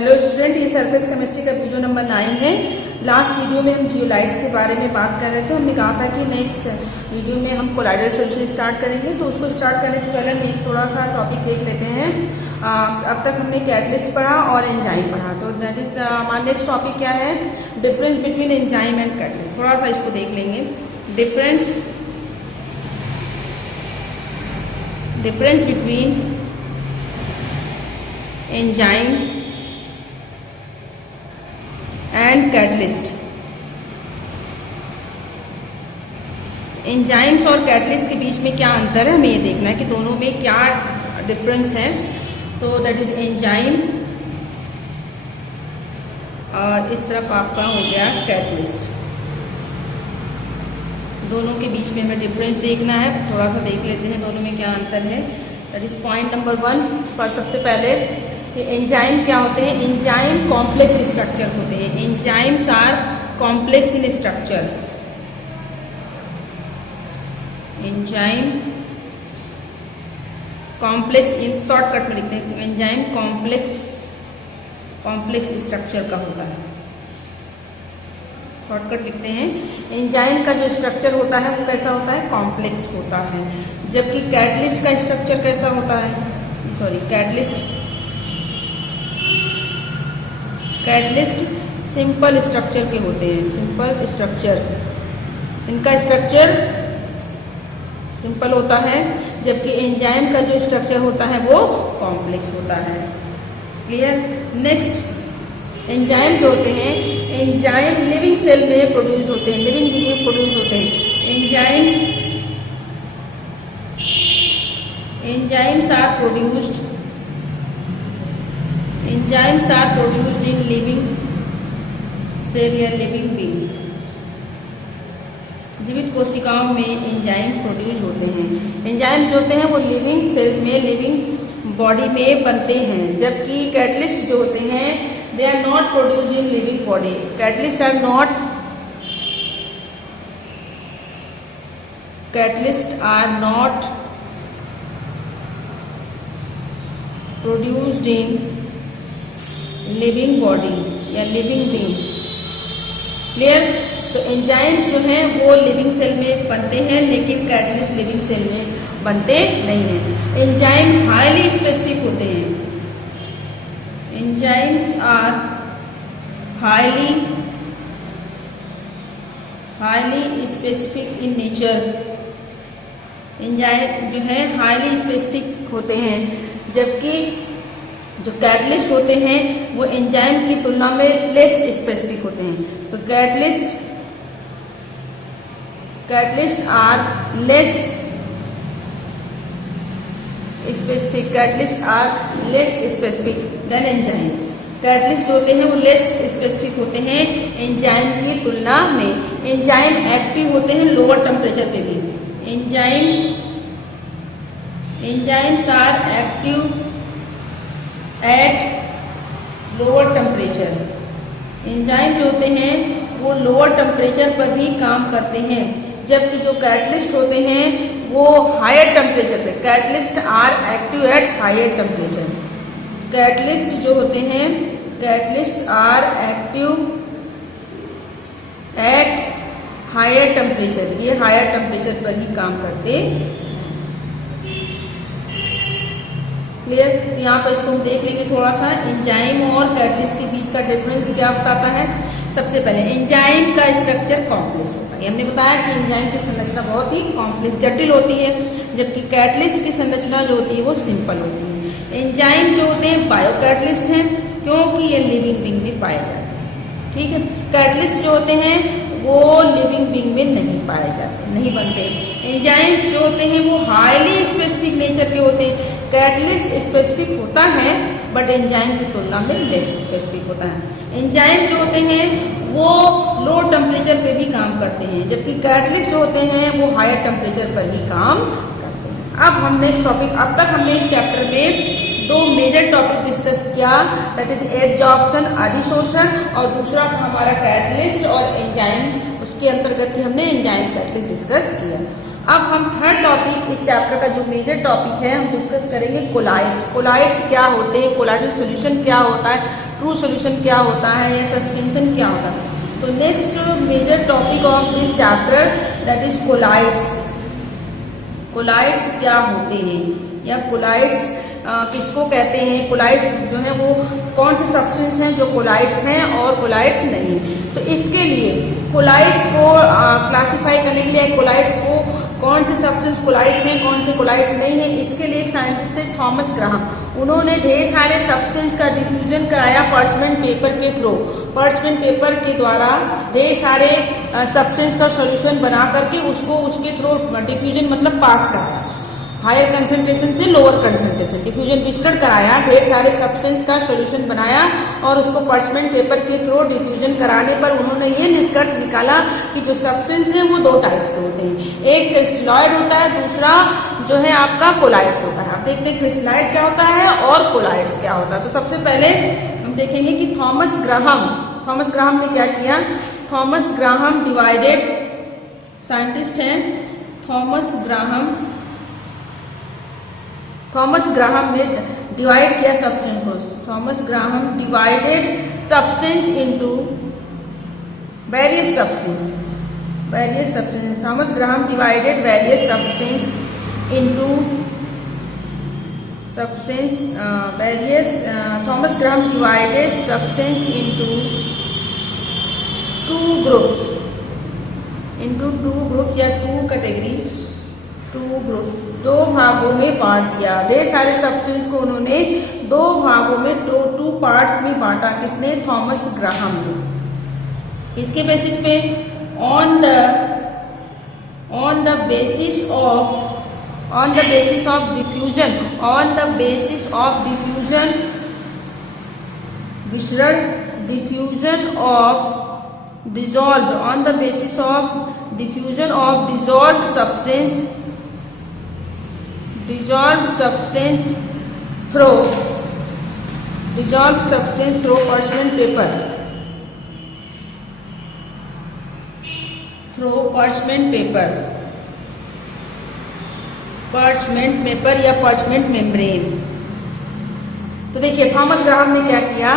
Hello student, ये surface chemistry का video number 9 है। लास्ट वीडियो में हम जियोलाइट्स के बारे में बात कर रहे थे। हमने कहा था कि नेक्स्ट वीडियो में हम कोलाइडल सॉल्यूशन स्टार्ट करेंगे, तो उसको स्टार्ट करने से पहले हम एक थोड़ा सा टॉपिक देख लेते हैं। अब तक हमने कैटलिस्ट पढ़ा और एंजाइम पढ़ा, तो दैट इज हमारा नेक्स्ट टॉपिक क्या है, difference between enzyme and catalyst. थोड़ा सा इसको देख लेंगे। Difference between enzyme and catalyst. Enzymes और कैटलिस्ट के बीच में क्या अंतर है, हमें ये देखना है कि दोनों में क्या डिफरेंस है। तो दैट इज एंजाइम और इस तरफ आपका हो गया कैटलिस्ट। दोनों के बीच में हमें डिफरेंस देखना है, थोड़ा सा देख लेते हैं दोनों में क्या अंतर है। That is point number 1। सबसे पहले एंजाइम क्या होते हैं, एंजाइम कॉम्प्लेक्स स्ट्रक्चर होते हैं। Enzymes are complex in structure. Enzyme complex in, shortcut में लिखते हैं, एंजाइम कॉम्प्लेक्स स्ट्रक्चर का होता है, शॉर्टकट लिखते हैं। एंजाइम का जो स्ट्रक्चर होता है वो कैसा होता है, कॉम्प्लेक्स होता है, जबकि कैटलिस्ट का स्ट्रक्चर कैसा होता है, कैटलिस्ट सिंपल स्ट्रक्चर के होते हैं। सिंपल स्ट्रक्चर, इनका स्ट्रक्चर सिंपल होता है, जबकि एंजाइम का जो स्ट्रक्चर होता है वो कॉम्प्लेक्स होता है। क्लियर। नेक्स्ट, एंजाइम जो होते हैं, एंजाइम लिविंग सेल में प्रोड्यूस होते हैं, लिविंग बींग में प्रोड्यूस होते हैं। Enzymes are produced in living cell या लिविंग बींग। जीवित कोशिकाओं में एंजाइम प्रोड्यूस होते हैं। एंजाइम जो होते हैं वो लिविंग सेल में, लिविंग बॉडी में बनते हैं, जबकि कैटलिस्ट जो होते हैं they are not produced in living body. Catalysts are not produced in living body या living being. क्लियर। तो एंजाइम्स जो हैं वो लिविंग सेल में बनते हैं, लेकिन कैटलिस्ट लिविंग सेल में बनते नहीं हैं। एंजाइम हाईली स्पेसिफिक होते हैं। Enzymes are highly specific in nature. Enzyme जो है हाईली स्पेसिफिक होते हैं, जबकि जो कैटलिस्ट होते हैं वो एंजाइम की तुलना में लेस स्पेसिफिक होते हैं। तो catalyst are less specific, catalyst are less specific than enzyme. Catalyst जो होते हैं वो लेस स्पेसिफिक होते हैं एंजाइम की तुलना में। एंजाइम एक्टिव होते हैं लोअर टेम्परेचर पे भी। Enzymes are active at lower temperature. Enzyme जो होते हैं वो लोअर टेम्परेचर पर भी काम करते हैं, जबकि जो कैटलिस्ट होते हैं वो हायर टेम्परेचर पे। Catalyst are active at higher temperature. Catalyst जो होते हैं, catalyst are active at higher temperature, ये हायर टेम्परेचर पर ही काम करते। क्लियर। तो यहाँ पर इसको हम देख लेंगे थोड़ा सा, एंजाइम और कैटलिस्ट के बीच का डिफरेंस क्या बताता है। सबसे पहले एंजाइम का स्ट्रक्चर कॉम्प्लेक्स होता है। हमने बताया कि एंजाइम की संरचना बहुत ही कॉम्प्लेक्स, जटिल होती है, जबकि कैटलिस्ट की संरचना जो होती है वो सिंपल होती है। एंजाइम जो होते हैं बायोकैटलिस्ट हैं, क्योंकि ये लिविंग बींग में पाए जाते हैं। ठीक है। कैटलिस्ट जो होते हैं वो लिविंग बींग में नहीं पाए जाते, नहीं बनते। एंजाइम्स जो होते हैं वो हाईली स्पेसिफिक नेचर के होते हैं। कैटलिस्ट स्पेसिफिक होता है बट एंजाइम की तुलना में लेस स्पेसिफिक होता है। एंजाइम जो होते हैं वो लो टेम्परेचर पे भी काम करते हैं, जबकि कैटलिस्ट जो होते हैं वो हायर टेम्परेचर पर ही काम करते हैं। अब हम नेक्स्ट टॉपिक, अब तक हमने इस चैप्टर में 2 मेजर टॉपिक डिस्कस किया, दैट इज एडजॉर्प्शन, अधिशोषण, और दूसरा था हमारा कैटलिस्ट और एंजाइम। उसके अंतर्गत ही हमने एंजाइम कैटलिस्ट डिस्कस किया। अब हम थर्ड टॉपिक, इस चैप्टर का जो मेजर टॉपिक है, हम डिस्कस करेंगे कोलाइड्स। कोलाइड्स क्या होते हैं, कोलाइडल सॉल्यूशन क्या होता है, ट्रू सोल्यूशन क्या होता है या सस्पेंशन क्या होता है। तो next major topic of this chapter that is colloids. Colloids क्या होते हैं या कोलाइड्स किसको कहते हैं, कोलाइड्स जो है वो कौन से सब्सटेंस हैं जो कोलाइड्स हैं और कोलाइड्स नहीं। तो इसके लिए कोलाइड्स को क्लासिफाई करने के लिए कोलाइड्स को कौन से सब्सटेंस कोलाइड्स हैं कौन से कोलाइड्स नहीं है, इसके लिए एक साइंटिस्ट है थॉमस ग्राहम। उन्होंने ढेर सारे सब्सटेंस का डिफ्यूजन कराया पर्चमेंट पेपर के थ्रू। पर्चमेंट पेपर के द्वारा ढेर सारे सब्सटेंस का सॉल्यूशन बना करके उसको उसके थ्रू डिफ्यूजन मतलब पास कराया, हायर कंसंट्रेशन से लोअर कंसंट्रेशन डिफ्यूजन मिश्रण कराया, ढेर सारे सब्सटेंस का सॉल्यूशन बनाया और उसको पर्चमेंट पेपर के थ्रू डिफ्यूजन कराने पर उन्होंने ये निष्कर्ष निकाला कि जो सब्सटेंस है वो दो टाइप्स के होते हैं, एक क्रिस्टलॉइड होता है, दूसरा जो है आपका कोलाइड्स होता है। आप देखते हैं क्रिस्टलॉइड क्या होता है और कोलाइड्स क्या होता है। तो सबसे पहले हम देखेंगे कि थॉमस ग्राहम ने क्या किया। थॉमस ग्राहम डिवाइडेड, साइंटिस्ट हैं थॉमस ग्राहम ने डिवाइड किया सब्सटेंस को। Thomas Graham divided substance into various substance. Thomas Graham divided various substance into Thomas Graham divided substance into two groups या टू कैटेगरी, दो भागों में बांट दिया। ढेर सारे सब्सटेंस को उन्होंने दो भागों में टू पार्ट्स में बांटा, किसने, थॉमस ग्राहम ने। इसके बेसिस पे on the basis of diffusion विसरण, diffusion of dissolved, on the basis of diffusion of dissolved substance through parchment paper, या parchment membrane। तो देखिए थॉमस ग्राहम ने क्या किया।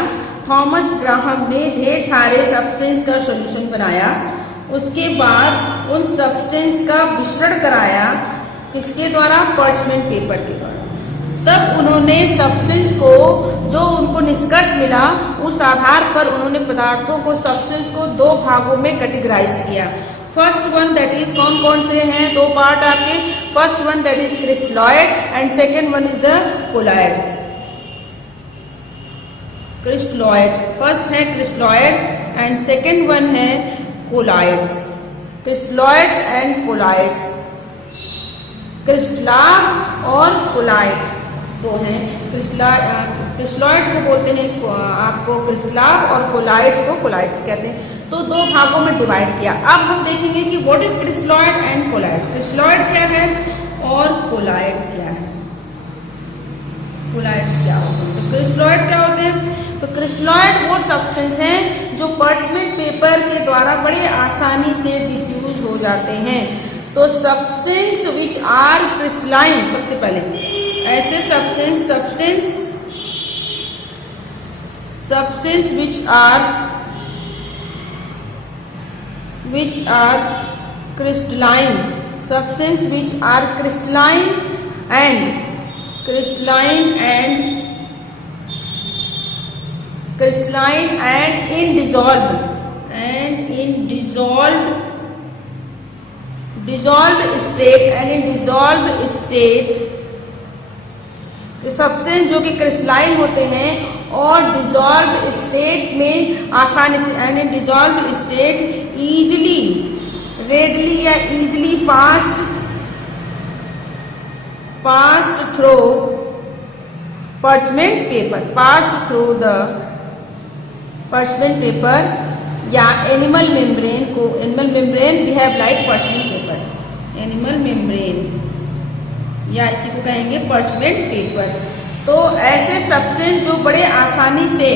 थॉमस ग्राहम ने ढेर सारे सब्सटेंस का सॉल्यूशन बनाया, उसके बाद उन सब्सटेंस का मिश्रण कराया, किसके द्वारा, पर्चमेंट पेपर के द्वारा। तब उन्होंने सब्सटेंस को, जो उनको निष्कर्ष मिला, उस आधार पर उन्होंने पदार्थों को, सब्सटेंस को दो भागों में कैटेगराइज किया। फर्स्ट वन दैट इज कौन से हैं दो पार्ट आपके, first one that is crystalloid and second one is the colloid. First है क्रिस्टलॉइड एंड सेकेंड वन है colloids. Crystalloids and colloids, crystalloid और कोलाइड दो हैं। क्रिस्टलॉइड को बोलते हैं आपको क्रिस्टलाव और कोलाइड्स को कोलाइड्स कहते हैं। तो दो भागों में डिवाइड किया। अब हम देखेंगे कि what is crystalloid and colloid. Crystalloid क्या है और कोलाइड क्या है, कोलाइड्स क्या होते हैं। तो क्रिस्टलॉइड क्या होते हैं, तो क्रिस्टलॉइड वो सब्सटेंस हैं जो पर्चमेंट पेपर के द्वारा बड़े आसानी से डिफ्यूज हो जाते हैं। तो सब्सटेंस विच आर क्रिस्टलाइन, सबसे पहले ऐसे substance which are crystalline, substance which are crystalline and in dissolved state substance जो कि क्रिस्टलाइन होते हैं और डिजॉल्व स्टेट में आसानी से, and in dissolve state easily, readily या easily passed through parchment paper या animal membrane behave like parchment paper, animal membrane या इसी को कहेंगे पर्चमेंट पेपर। तो ऐसे सब्सटेंस जो बड़े आसानी से,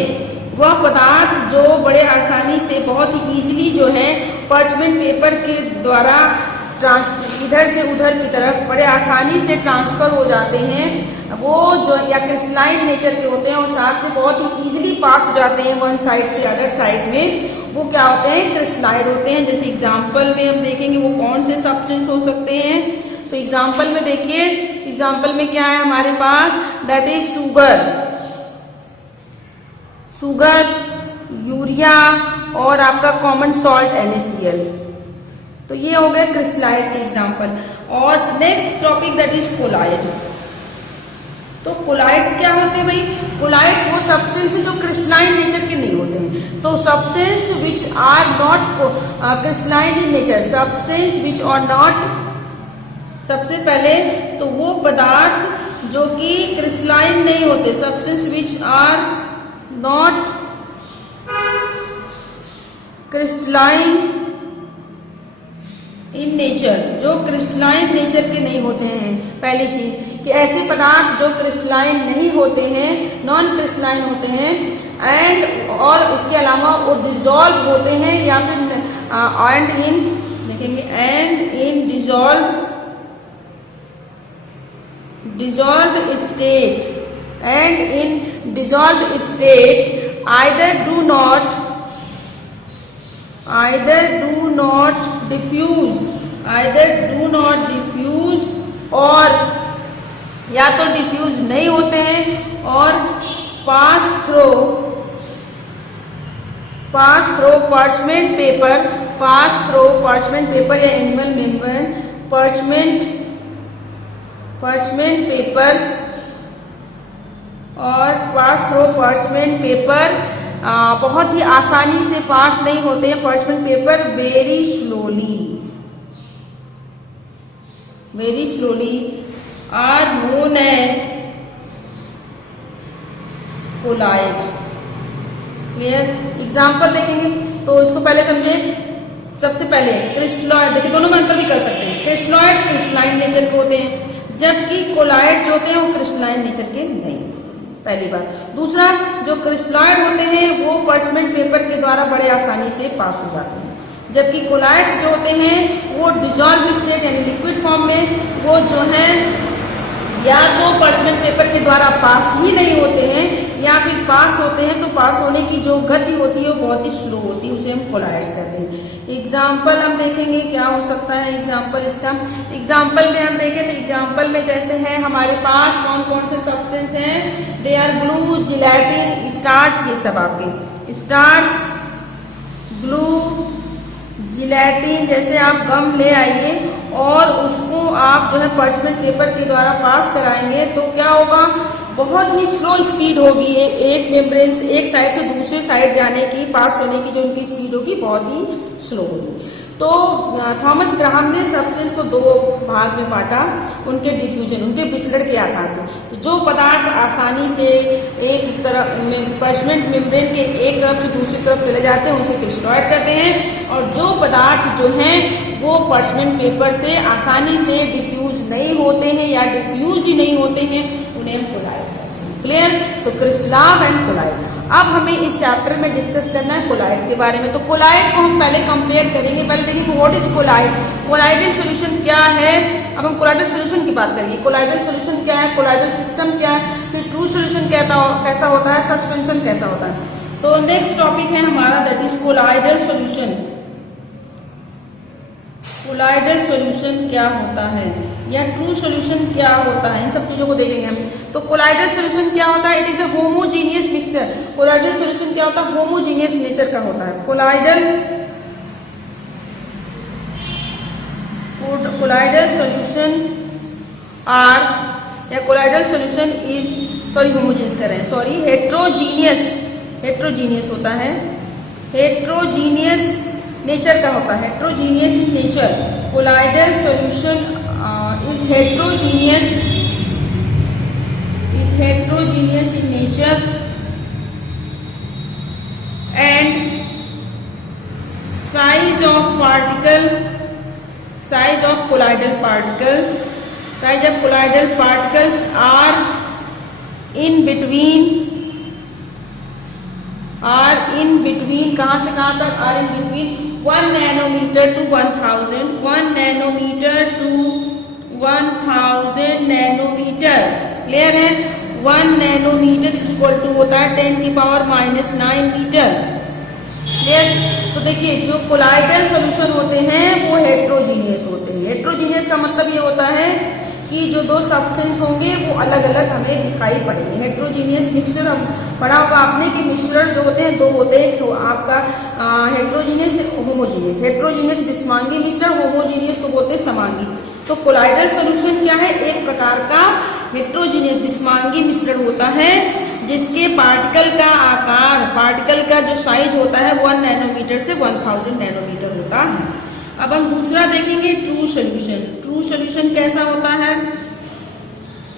वह पदार्थ जो बड़े आसानी से बहुत ही इजीली जो है पर्चमेंट पेपर के द्वारा इधर से उधर की तरफ बड़े आसानी से ट्रांसफर हो जाते हैं, वो जो या क्रिस्टलाइन नेचर के होते हैं और साथ में बहुत ही इजीली पास हो जाते हैं वन साइड से अदर साइड में, वो क्या होते हैं, क्रिस्टलाइन होते हैं। जैसे एग्जाम्पल में हम देखेंगे वो कौन से सब्सटेंस हो सकते हैं। तो एग्जाम्पल में देखिए, एग्जाम्पल में क्या है हमारे पास, दैट इज शुगर, यूरिया और आपका कॉमन सॉल्ट NaCl। तो ये हो गए क्रिस्टलाइट के एग्जाम्पल। और next topic that is colloid. तो कोलाइड्स क्या होते हैं भाई, कोलाइड्स वो सब्सटेंस जो क्रिस्टलाइन नेचर के नहीं होते हैं। तो substance which are not crystalline in nature, substance which are not, सबसे पहले तो वो पदार्थ जो कि क्रिस्टलाइन नहीं होते, substance which are not crystalline in nature, जो क्रिस्टलाइन नेचर के नहीं होते हैं। पहली चीज कि ऐसे पदार्थ जो क्रिस्टलाइन नहीं होते हैं, नॉन क्रिस्टलाइन होते हैं, एंड और इसके अलावा वो डिजॉल्व होते हैं या फिर एंड इन देखेंगे and in dissolved state, and in dissolved state either do not diffuse, और या तो डिफ्यूज नहीं होते हैं और पास थ्रो parchment paper या एनिमल मेम्ब्रेन parchment paper और पास थ्रो parchment paper बहुत ही आसानी से पास नहीं होते हैं। parchment paper very slowly are known as colloid। Clear, example देखेंगे तो इसको पहले समझे। सबसे पहले क्रिस्टलॉइड, देखिए दोनों में अंतर भी कर सकते हैं। क्रिस्टलॉइड क्रिस्टलाइन नेचर के होते हैं, जबकि कोलाइड जो होते हैं वो क्रिस्टलाइन नेचर के नहीं, पहली बात। दूसरा, जो क्रिस्टलॉइड होते हैं वो parchment पेपर के द्वारा बड़े आसानी से पास हो जाते हैं, जबकि कोलाइड्स जो होते हैं वो डिजॉल्व स्टेट यानी लिक्विड फॉर्म में वो जो है या तो parchment पेपर के द्वारा पास ही नहीं होते हैं या फिर पास होते हैं तो पास होने की जो गति होती है वो बहुत ही स्लो होती है, उसे हम कोलाइड्स कहते हैं। एग्जाम्पल हम देखेंगे क्या हो सकता है एग्जाम्पल इसका। एग्जाम्पल में हम देखें तो एग्जाम्पल में जैसे है हमारे पास कौन कौन से सब्सटेंस हैं, they are glue, gelatin, starch, ये सब आपके स्टार्च, ग्लू, जिलेटिन। जैसे आप गम ले आइए और उसको आप जो है parchment पेपर के द्वारा पास कराएंगे तो क्या होगा, बहुत ही स्लो स्पीड होगी, एक मेम्ब्रेन से एक साइड से दूसरे साइड जाने की, पास होने की जो उनकी स्पीड होगी बहुत ही स्लो होगी। तो थॉमस ग्राहम ने सब्सटेंस को दो भाग में बांटा, उनके डिफ्यूजन, उनके विसरण के आधार पर। तो जो पदार्थ आसानी से एक तरफ parchment मेम्ब्रेन के एक तरफ से दूसरी तरफ चले जाते हैं उसे क्रिस्टलॉइड कहते हैं, और जो पदार्थ जो हैं वो parchment पेपर से आसानी से डिफ्यूज नहीं होते हैं या डिफ्यूज ही नहीं होते हैं, उन्हें हम कोलाइड कहते हैं। क्लियर, तो क्रिस्टलाव एंड कोलाइड। अब हमें इस चैप्टर में डिस्कस करना है कोलाइड के बारे में। तो कोलाइड को हम पहले कंपेयर करेंगे, पहले देखेंगे what is colloid, colloidal solution क्या है। अब हम कोलाइडल सॉल्यूशन की बात करेंगे, कोलाइडल सॉल्यूशन क्या है, कोलाइडल सिस्टम क्या है, फिर ट्रू सॉल्यूशन कैसा होता है, सस्पेंशन कैसा होता है। तो नेक्स्ट टॉपिक है हमारा that is colloidal solution. Colloidal solution क्या होता है या ट्रू सॉल्यूशन क्या होता है, इन सब चीजों को देखेंगे हम। तो कोलाइडल सॉल्यूशन क्या होता है, it is a homogeneous mixture. Colloidal solution क्या होता है, होमोजीनियस नेचर का होता है। कोलाइडल सॉल्यूशन आर या कोलाइडल सॉल्यूशन इज होमोजीनियस कर रहे हैं, सॉरी हेट्रोजीनियस होता है, हेट्रोजीनियस नेचर का होता है, heterogeneous in nature. Colloidal solution is heterogeneous in nature and size of colloidal particles are in between कहां से कहां तक, are in between 1 nanometer to 1000, 1 nanometer to 1000 nanometer. Clear है? 1 नैनोमीटर इज इक्वल टू होता है 10⁻⁹ मीटर। क्लियर? तो देखिए जो कोलाइडल सॉल्यूशन होते हैं वो हेट्रोजीनियस होते हैं। हेट्रोजीनियस का मतलब ये होता है कि जो दो सब्सटेंस होंगे वो अलग अलग हमें दिखाई पड़ेंगे। हेट्रोजीनियस मिक्सचर हम पढ़ा होगा आपने कि मिश्रण जो होते हैं दो होते हैं, तो आपका हेट्रोजीनियस होमोजीनियस। हेट्रोजीनियस विषमांगी मिश्रण, होमोजीनियस को बोलते हैं समांगी। तो कोलाइडल सॉल्यूशन क्या है? एक प्रकार का हेट्रोजीनियस विषमांगी मिश्रण होता है जिसके पार्टिकल का आकार, पार्टिकल का जो साइज होता है 1 नैनोमीटर से 1000 नैनोमीटर होता है। अब हम दूसरा देखेंगे ट्रू सॉल्यूशन। ट्रू सॉल्यूशन कैसा होता है?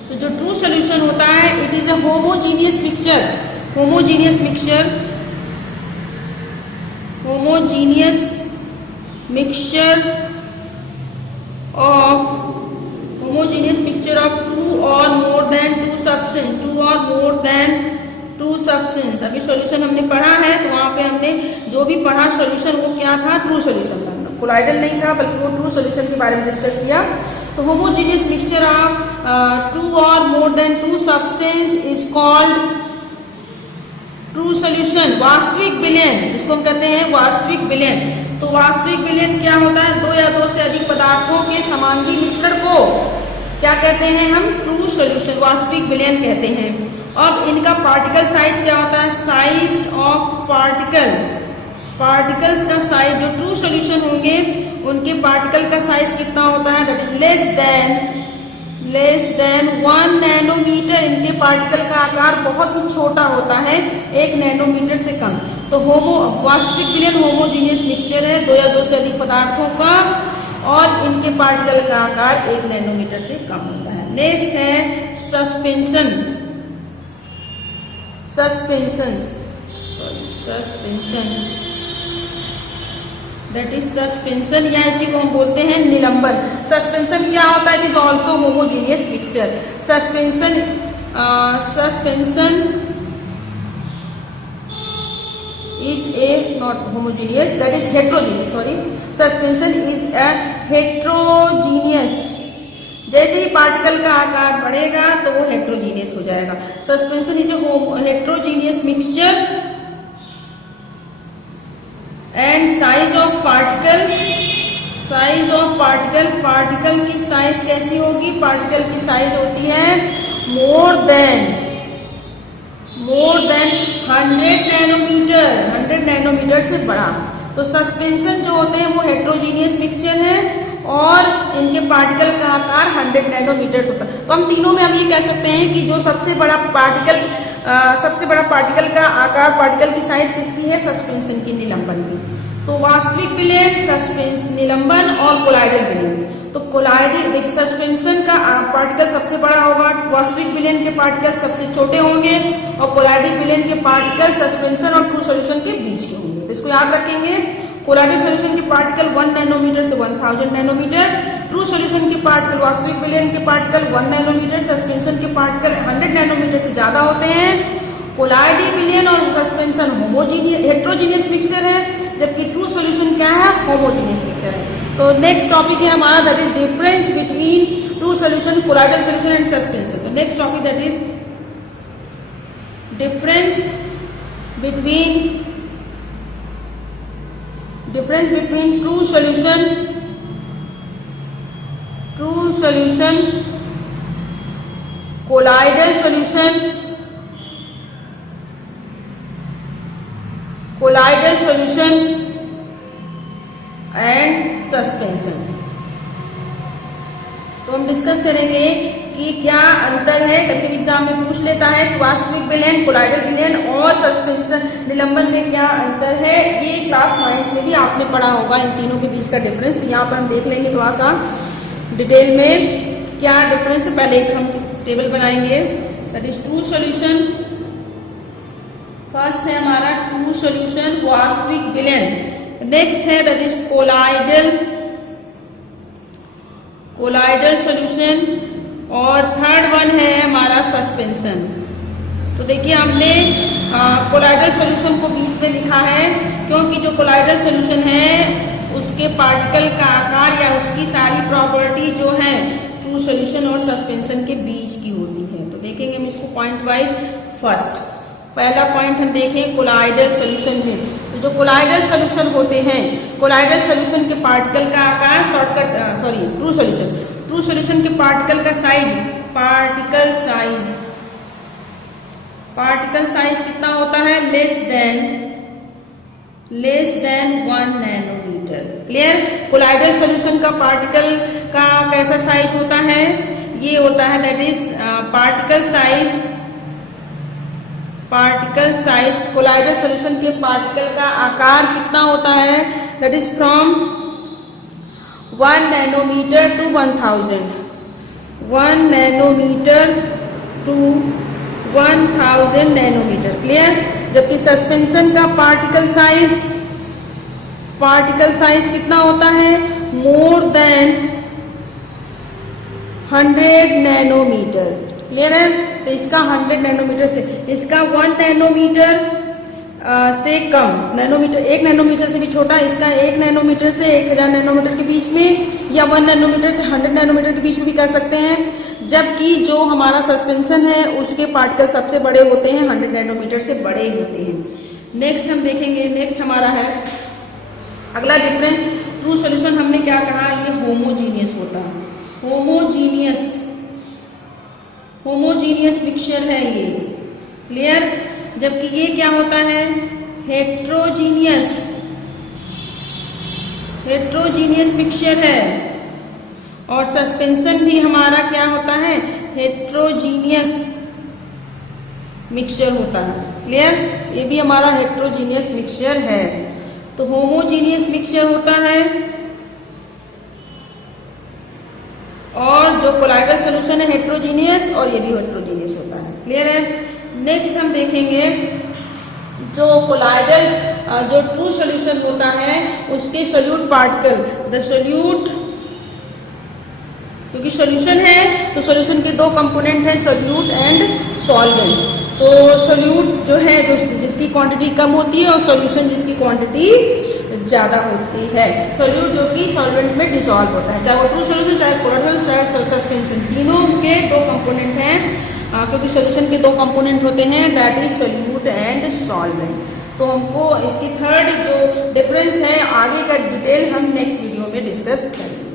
तो जो ट्रू सॉल्यूशन होता है it is a homogeneous mixture. Homogeneous mixture, homogeneous mixture of two और more than two substance, two और मोर देन टू सब्सटेंस। अभी सॉल्यूशन हमने पढ़ा है तो वहां पे हमने जो भी पढ़ा सॉल्यूशन वो क्या था? ट्रू सॉल्यूशन था, कोलाइडल नहीं था बल्कि वो ट्रू सॉल्यूशन के बारे में डिस्कस किया। तो होमोजीनियस मिक्सचर ऑफ टू और more than two substance is called true solution. वास्तविक विलयन, इसको हम कहते हैं वास्तविक विलयन। तो वास्तविक विलयन क्या होता है? दो या दो से अधिक पदार्थों के समांगी मिश्रण को क्या कहते हैं हम? ट्रू सॉल्यूशन, वास्तविक विलयन कहते हैं। अब इनका पार्टिकल साइज क्या होता है? साइज ऑफ पार्टिकल, पार्टिकल्स का साइज, जो ट्रू सॉल्यूशन होंगे उनके पार्टिकल का साइज कितना होता है? That is less than 1 nanometer. इनके पार्टिकल का आकार बहुत ही छोटा होता है, 1 नैनोमीटर से कम। तो वास्तविक विलयन होमोजीनियस मिक्सचर है दो या दो से अधिक पदार्थों का और इनके पार्टिकल का आकार 1 नैनोमीटर से कम होता है। नेक्स्ट है सस्पेंशन। दैट इज सस्पेंशन या इसी को हम बोलते हैं निलंबन। सस्पेंशन क्या होता है? It is also homogeneous mixture. Suspension is a not homogeneous, that is heterogeneous, sorry, suspension is a heterogeneous। जैसे ही पार्टिकल का आकार बढ़ेगा तो वो हेट्रोजीनियस हो जाएगा। Suspension is a heterogeneous mixture and size of particle, particle की साइज कैसी होगी? पार्टिकल की साइज होती है मोर देन 100 नैनोमीटर, 100 नैनोमीटर से बड़ा। तो सस्पेंशन जो होते हैं वो हेट्रोजीनियस मिक्सचर है और इनके पार्टिकल का आकार 100 नैनोमीटर होता है। तो हम तीनों में हम ये कह सकते हैं कि जो सबसे बड़ा पार्टिकल का आकार, पार्टिकल की साइज किसकी है? सस्पेंशन की, निलंबन की। तो वास्तविक विलयन, सस्पेंशन, निलंबन और कोलाइडल विलयन। तो कोलाइडल देखिए सस्पेंशन का पार्टिकल सबसे बड़ा होगा, वास्तविक विलयन के पार्टिकल सबसे छोटे होंगे और कोलाइडल विलयन के पार्टिकल सस्पेंशन और ट्रू सॉल्यूशन के बीच के होंगे। तो इसको याद रखेंगे। कोलाइडल सॉल्यूशन के पार्टिकल 1 नैनोमीटर से 1000 नैनोमीटर, ट्रू सॉल्यूशन के पार्टिकल, वास्तविक विलयन के पार्टिकल 1 नैनोमीटर, सस्पेंशन के पार्टिकल 100 नैनोमीटर से ज्यादा होते हैं। कोलाइडल विलयन और सस्पेंशन होमोजीनियस हेट्रोजीनियस मिक्सचर है, जबकि ट्रू सॉल्यूशन क्या है? होमोजीनियस मिक्सचर है। तो नेक्स्ट टॉपिक है हमारा that is difference between true solution, colloidal solution and suspension. तो next topic that is difference between true solution, colloidal solution and suspension. तो हम डिस्कस करेंगे कि क्या अंतर है, कभी एग्जाम में पूछ लेता है कि वास्तविक विलयन, कोलाइडल विलयन और सस्पेंशन, निलंबन में क्या अंतर है। ये क्लास 9 में भी आपने पढ़ा होगा इन तीनों के बीच का डिफरेंस। तो यहाँ पर हम देख लेंगे थोड़ा सा डिटेल में क्या डिफरेंस है। पहले हम टेबल बनाएंगे that is true solution. First है हमारा ट्रू सॉल्यूशन, वास्तविक विलयन। नेक्स्ट है दैट इज कोलाइडल सॉल्यूशन और थर्ड वन है हमारा सस्पेंशन। तो देखिए हमने कोलाइडल सॉल्यूशन को बीच में लिखा है क्योंकि जो कोलाइडल सोल्यूशन है उसके पार्टिकल का आकार या उसकी सारी प्रॉपर्टी जो है ट्रू सोल्यूशन और सस्पेंशन के बीच की होती है। तो देखेंगे हम इसको पॉइंट वाइज। फर्स्ट पहला पॉइंट हम देखें कोलाइडल सोल्यूशन में। तो जो कोलाइडल सोल्यूशन होते हैं, कोलाइडल सोल्यूशन के पार्टिकल का आकार ट्रू सोल्यूशन के पार्टिकल का साइज, पार्टिकल साइज कितना होता है? Less than 1 nanometer. Clear? Colloidal solution का पार्टिकल का कैसा साइज होता है? ये होता है that is particle size colloidal solution के पार्टिकल का आकार कितना होता है? That is from 1 nanometer to 1000, 1 nanometer to 1000 nanometer. Clear? जबकि सस्पेंशन का पार्टिकल साइज कितना होता है? More than 100 nanometre. क्लियर है? तो इसका 100 नैनोमीटर से, इसका 1 नैनोमीटर से कम, नैनोमीटर 1 नैनोमीटर से भी छोटा, इसका 1 नैनोमीटर से 1000 नैनोमीटर के बीच में, या 1 नैनोमीटर से 100 नैनोमीटर के बीच में भी कर सकते हैं। जबकि जो हमारा सस्पेंशन है उसके पार्टिकल सबसे बड़े होते हैं, 100 नैनोमीटर से बड़े होते हैं। नेक्स्ट हम देखेंगे, नेक्स्ट हमारा है अगला डिफरेंस। ट्रू सोल्यूशन हमने क्या कहा? ये होमोजीनियस होता है, होमोजीनियस मिक्सचर है ये। क्लियर? जबकि ये क्या होता है? हेट्रोजीनियस मिक्सचर है। और सस्पेंशन भी हमारा क्या होता है? हेट्रोजीनियस मिक्सचर होता है। क्लियर? ये भी हमारा हेट्रोजीनियस मिक्सचर है। तो होमोजीनियस मिक्सचर होता है, और जो कोलाइडल सॉल्यूशन है हेट्रोजीनियस, और ये भी हेट्रोजीनियस होता है। क्लियर है? नेक्स्ट हम देखेंगे जो कोलाइडल जो ट्रू सॉल्यूशन होता है उसके सोल्यूट पार्टिकल, द सोल्यूट, क्योंकि सॉल्यूशन है तो सॉल्यूशन के 2 कंपोनेंट है, सोल्यूट एंड सॉल्वेंट। तो सोल्यूट जो है जिसकी क्वांटिटी कम होती है, और सॉल्यूशन जिसकी क्वांटिटी ज्यादा होती है। सोल्यूट जो कि सॉल्वेंट में डिसॉल्व होता है, चाहे वो ट्रू सॉल्यूशन, चाहे कोलाइडल, चाहे सस्पेंशन, तीनों के 2 कंपोनेंट हैं। क्योंकि सॉल्यूशन के 2 कंपोनेंट होते हैं, that is solute and solvent. तो हमको इसकी थर्ड जो डिफरेंस है आगे का डिटेल हम नेक्स्ट वीडियो में डिस्कस करेंगे।